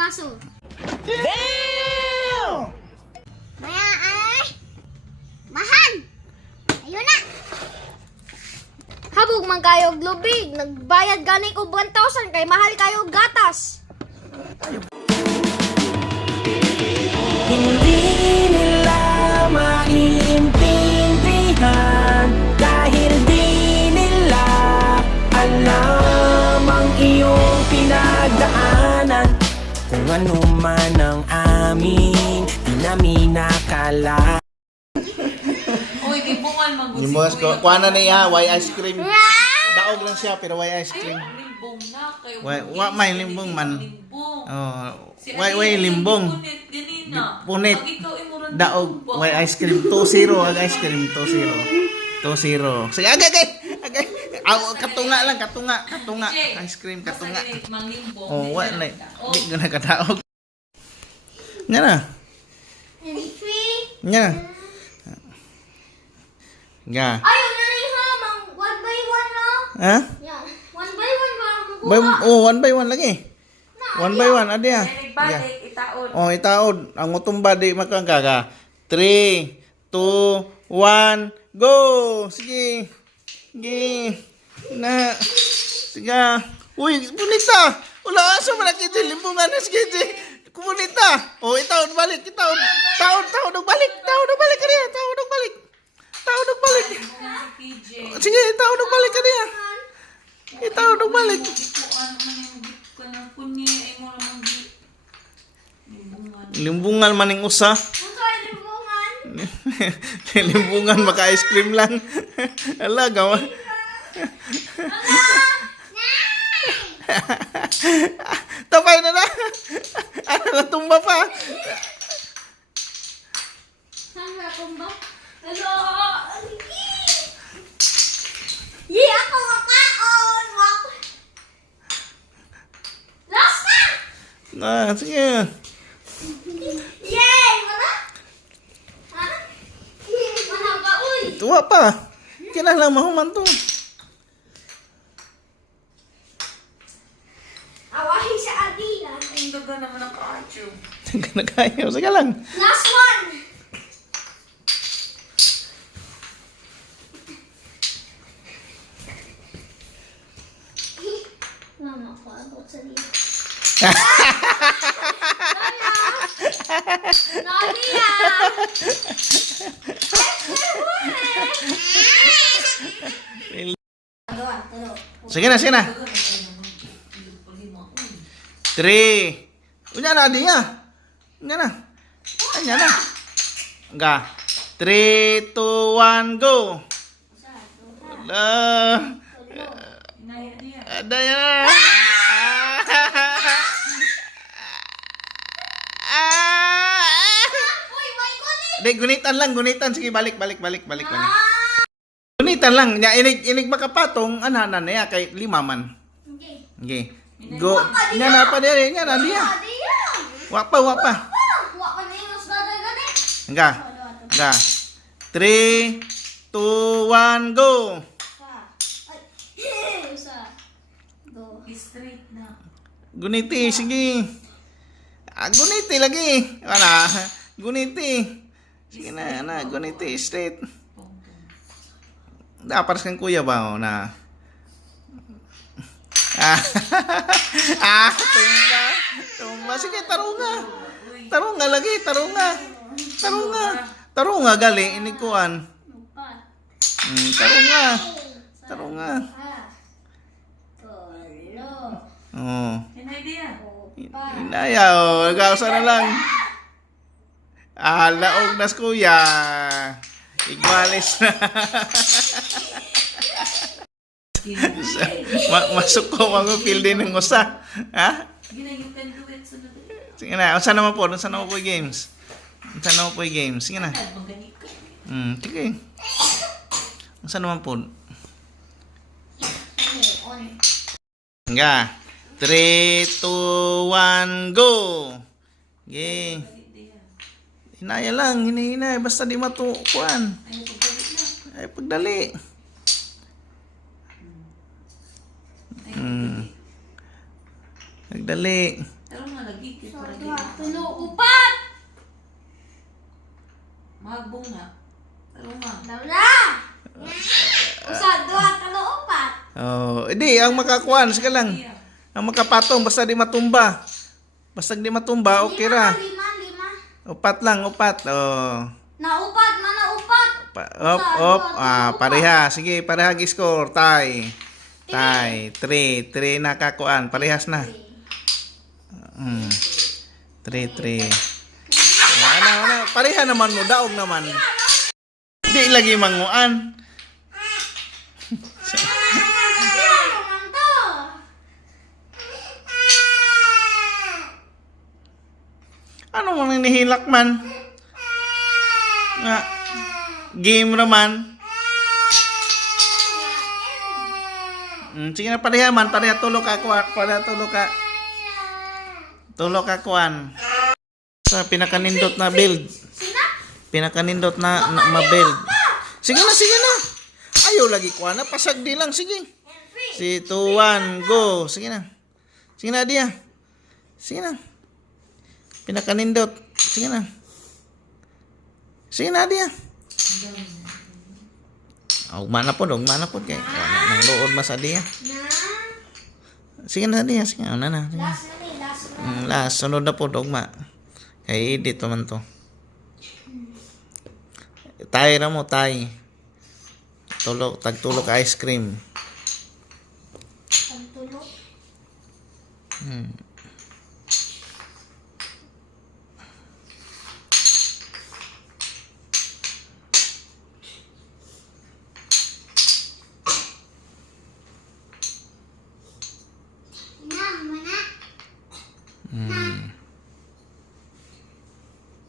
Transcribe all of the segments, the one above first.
baso. Damn! Maya ay. Mahan. Ayun na. Habog man kayo og lubig. Nagbayad gani ko 1,000 kay mahal kayo og gatas. Hindi nila maiintindihan dahil di nila alam ang iyong pinagdaanan. Kung ano man ang amin, di namin nakala. Uy, di bungan mag-usip. Limbong ko. Kuha na niya, why ice cream. Daog lang siya, pero why ice cream. Limbong na kayo. Wa may limbong man. Limbong. Oh, Si why Alina, limbong. punit, ganina. Punit. Pag ikaw imurang Daog, why ice cream. 2-0 ang ice cream. 2-0. 2-0. Sige, agay. Aw, katunga lang, katunga. Ice cream, katunga. Oh, what na. Di ko na kadaog. Nga na. Nga. Nga. Ayaw na rin ha. One by one na. Ha? Yeah. One by one ba ako makuha? Oh, 1 by 1 lagi. 1 by 1, adi ah. Balik, itaon. Oh, itaod. Ang utumba di makanggaga. 3, 2, 1, go! Sige. Sige. Na. Sige. Uy, bunita. Wala asa man kiti limbungan na sige. Kumunita. Oh, itaod balik, itaod. Taod og balik. Taod og balik kaniya. Taod og balik. Sige, itaod og balik kaniya. Itaod og balik. Limbungan maning usa. Ito ay limbungan. Limbungan maka-ice cream lang. Ala, gawa. Tapay na na. Ano na, tumba pa. Saan ba akong ba? Hello! Ako makaon! Last na! Sige. Yay! Mana? Ha? Mana ba? Uy! Tuwa pa. Kailangan mahuman to. Awahin sa Adila. Ang daga naman ang kaadyo. Nagkaya. Sige lang. Last one! Mama ko, abot sa dito. Nadia! Sige na, sige na. 3. Unya na, adi niya. Unya na. Anya na. Nga. 3, 2, 1, go. Wala. Ada ya. Dek, gunitan lang, gunitan. Sige, balik. Gunitan lang. Ya, inig makapatong, ana na ya, kay 5 man. Okay. Go. Nya na pa dia, nya na dia. Wapa. Wak pa na yung usbada gani. Enggak. 3, 2, 1, go. Usa. Go. Straight na. Guniti, sige. Guniti lagi. Wala. Guniti. Sige na, guniti, straight. Dapat kang kuya ba, na? Tumba. Sige, tarunga lagi, tarunga gali, inikuan. Tarunga. Oh. Yan idea. Inaya, gausa na lang. Laog nas kuya. Igwalis na. Masuk ko mag-feel din ng usa. Ha? You can do it. Sige na, unsa naman po yung games? Sige na. Sige. Unsa naman po? Nga. 3, 2, 1, go! Okay. Hinaya lang, hinay. Basta di matukuan. Ay, pagdali. Nagdali. Pero malagi. Tulo, upat. Magbunga. Tarunga. Daw na. Usa, duha, tulo, upat. Oh, hindi ang makakuan sige lang. Ang makapatong basta di matumba. Basta di matumba okay ra. Lima. Upat lang, upat. Oh. Naupat, manaupat. Op. Pareha. Sige, pareha gi-score. Tie. 3 nakakuan. Parehas na. 3. Ano, pareha naman mo, daog naman. Di lagi manguan. Ano man to? Ano mo nang nihilak man? Nga, game naman. Sige na, pareha man. Pareha tulo ka kuan. Tulo ka kuan. Sa pinakanindot na build. Pinakanindot na ma-build. Sige na. Ayaw lagi kuan na. Pasag di lang. Sige. 3, 2, 1, go. Sige na. Sige na, Dia. Sige na. Pinakanindot. Sige na. Sige na, Dia. Ugma na po. Kaya nang lood mas Dia. Sige na, Dia. Sige na. Last na. Last. Sunod na po, dogma. Kaya edit naman to. Tay na mo, tay. Tagtulog ice cream. Pagtulog.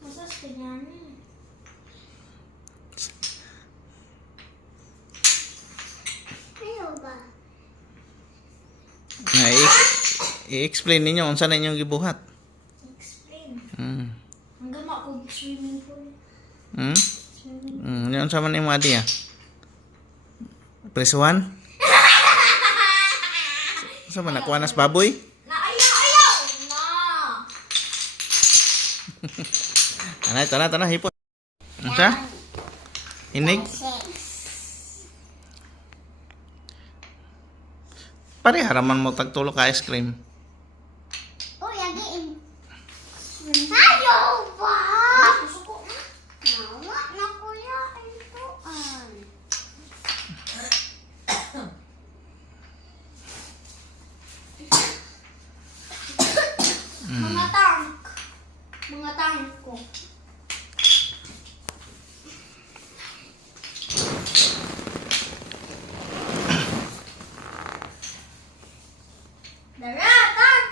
Masas kanya ni. Ayaw ba? Na i-explain ninyo kung saan ninyong gibuhat. Explain. Hmm. Hanggang ako swimming pool. Yun sa man yung mga Dia. Press 1. Sa man nakuha nas baboy? Ayaw! Na! Tanah, hipon. Ano siya? Inig? Pareha raman mo tagtulog ka ice cream. Uy, agiin. Ayaw ba? Nawa na kuya. Ituan. Mga tank ko. Daratan!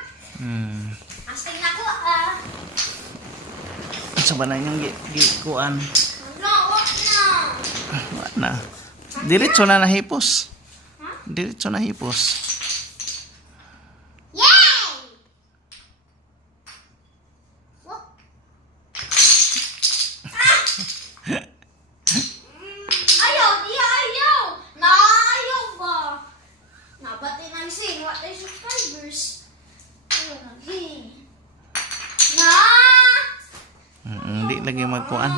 Astig na ko Sa ba na yung gikuan? Wag na. Wala na. Diretso na nahipos. Diretso na hipos. Yay! Ayaw, di ayaw. Ayaw ba? Nabati ng sing. What are subscribers? Ayaw lagi. Na! Hindi lagi magkuan.